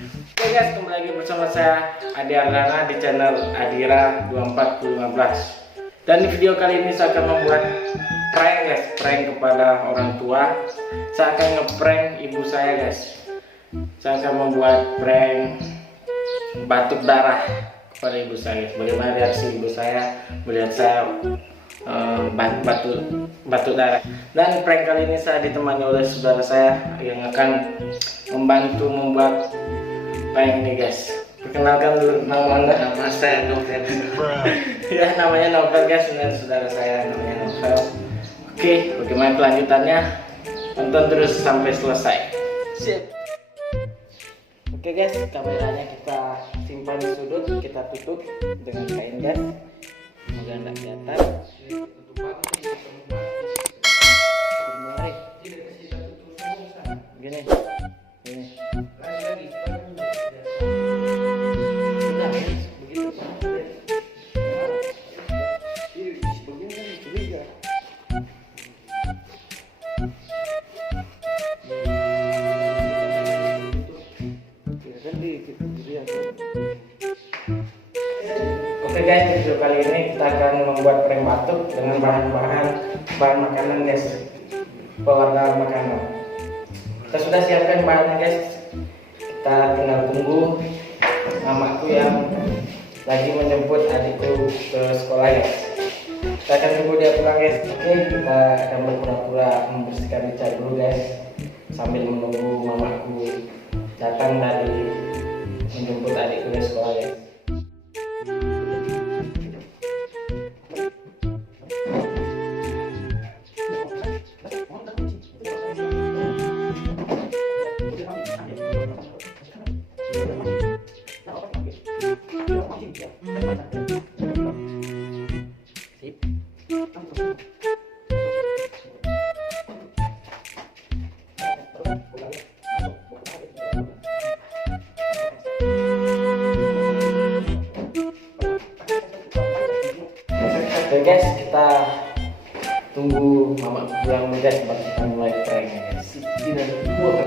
Oke guys, kembali lagi bersama saya Adi Ardana di channel Adira 24015. Dan di video kali ini saya akan membuat prank guys, prank kepada orang tua. Saya akan ngeprank ibu saya guys. Saya akan membuat prank batuk darah kepada ibu saya. Bagaimana reaksi ibu saya melihat saya batuk darah. Dan prank kali ini saya ditemani oleh saudara saya yang akan membantu membuat prank ini guys. Perkenalkan dulu nama anda. Nama saya Novel. Ya, namanya Novel guys, dan saudara saya namanya Novel. Oke, bagaimana kelanjutannya? Tonton terus sampai selesai. Sip. Oke guys, kameranya kita simpan di sudut, kita tutup dengan kain guys. Semoga tidak kelihatan. Gini, gini. Oke guys, di video kali ini kita akan membuat prank batuk dengan bahan makanan guys, pewarna makanan. Kita sudah siapkan bahannya guys. Kita tinggal tunggu mamaku yang lagi menjemput adikku ke sekolah guys. Kita akan tunggu dia pulang guys. Oke, kita akan berpura-pura membersihkan meja dulu guys, sambil menunggu mamaku datang dari menjemput adikku ke sekolah guys. Oke guys, kita tunggu mama pulang guys, baru kita mulai prank guys. Bruh.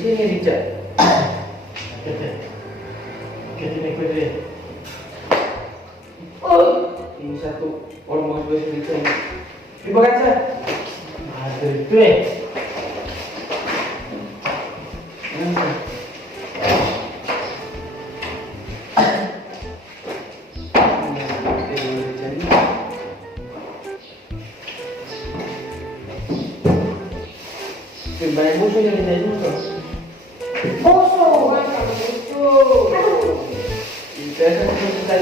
Sini dicat. Oh, ini satu orang mau dua cerita ini. Terima kasih. Ada itu banyak musuh yang kita juga. Musuh, kita kan kita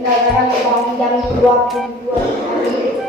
negara kebangun jam 22 hari.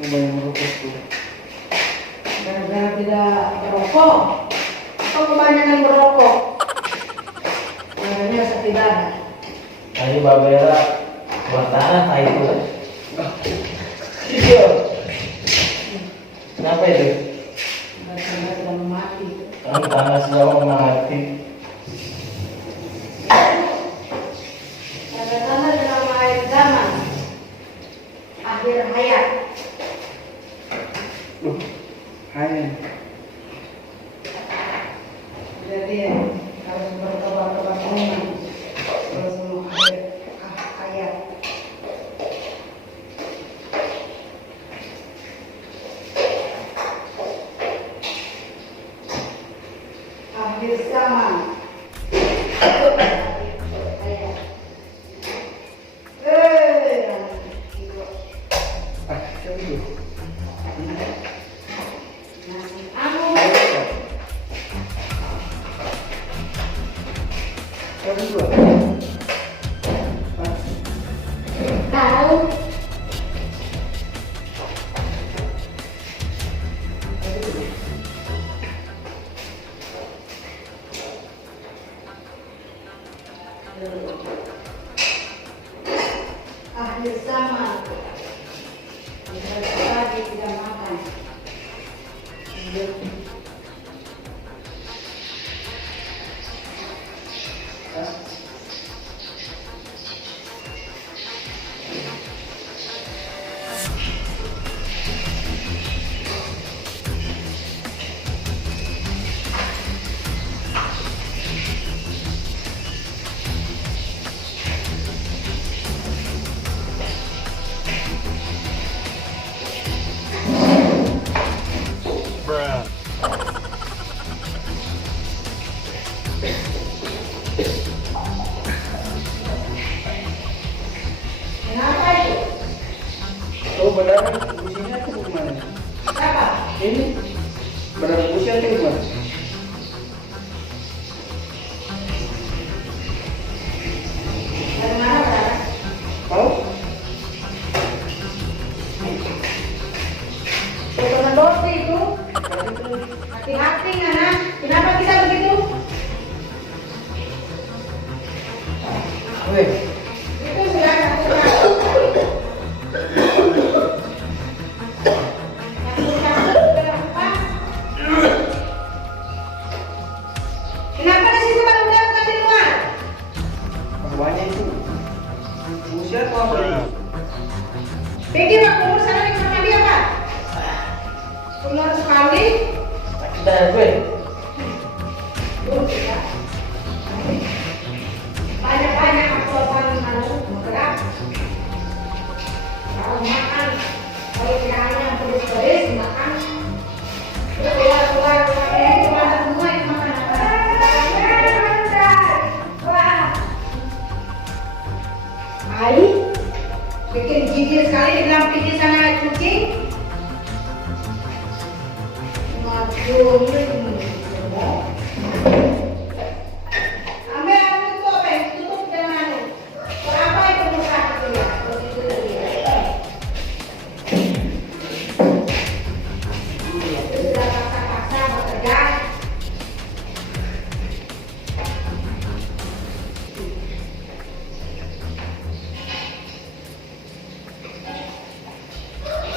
banyak merokok tuh. Gara-gara tidak merokok. Kok kebanyakan merokok? Makanya sakit dada. Tadi babera buat tanah kayak itu kan? Iya. Kenapa itu? Karena sudah mati. Kan tanah sudah mati. Tanda-tanda dalam akhir zaman, akhir hayat. Hanya. Jadi harus bertobat-tobat umat. Terus mau akhir hayat. Akhir zaman. Tahu. Akhir zaman. Lagi tidak makan. Bruh. Kenapa itu? Oh benar, businya itu kemana? Siapa? Ini benar businya itu kemana? Dari mana berada? Mau? Potongan roti itu. Hati-hati Nana. Kenapa bisa begitu? Weh, Itu sudah satu kasus. Satu kenapa? Kenapa di situ baru bukan di luar? bawahnya itu busia atau apa ini? Pergi Pak Kumur sana di rumah dia Pak. Keluar sekali. Sudah gue. Banyak-banyak asupan malu bergerak. Kalau makan, kalau kiranya pedes-pedes makan. Keluar ini keluar semua yang makan apa? Ai, bikin gigil sekali di dalam pinggir sana kucing. Maju, ambil tutup apa? Tutup dengan apa itu buka itu ya? Begitu dia. Itu sudah paksa-paksa bekerja.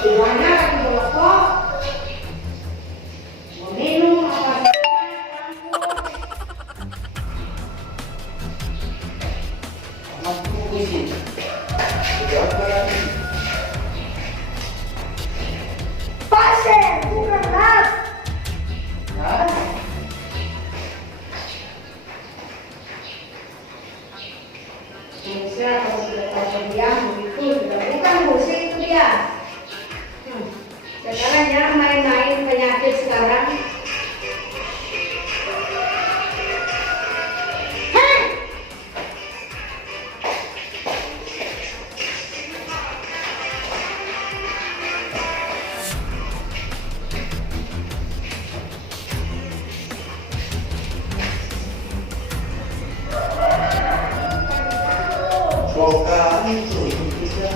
Tujuannya lagi merokok, mau minum apa Masuk busi. Itu apa lagi? pasir, bukan rat. Hah? Manusia kalau sudah tahu diam begitu sudah bukan musik itu dia. Sekarang jangan main-main penyakit sekarang. Hei! Bukan itu bisa.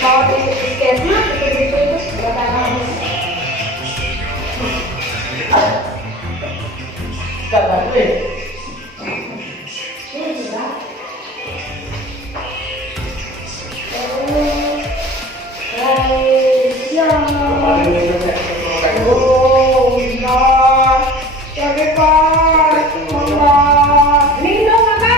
Mau di puskesmas itu berapa? Gak bagus. Ini juga. Oh, iya. Jadi Pak, minum apa?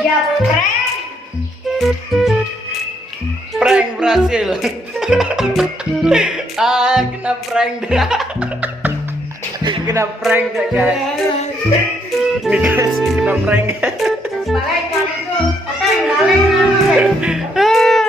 Ya prank. Prank berhasil. Kena prank dah. Kena prank dah guys. Ini guys, kena prank. Balik kalau itu, apa yang balik?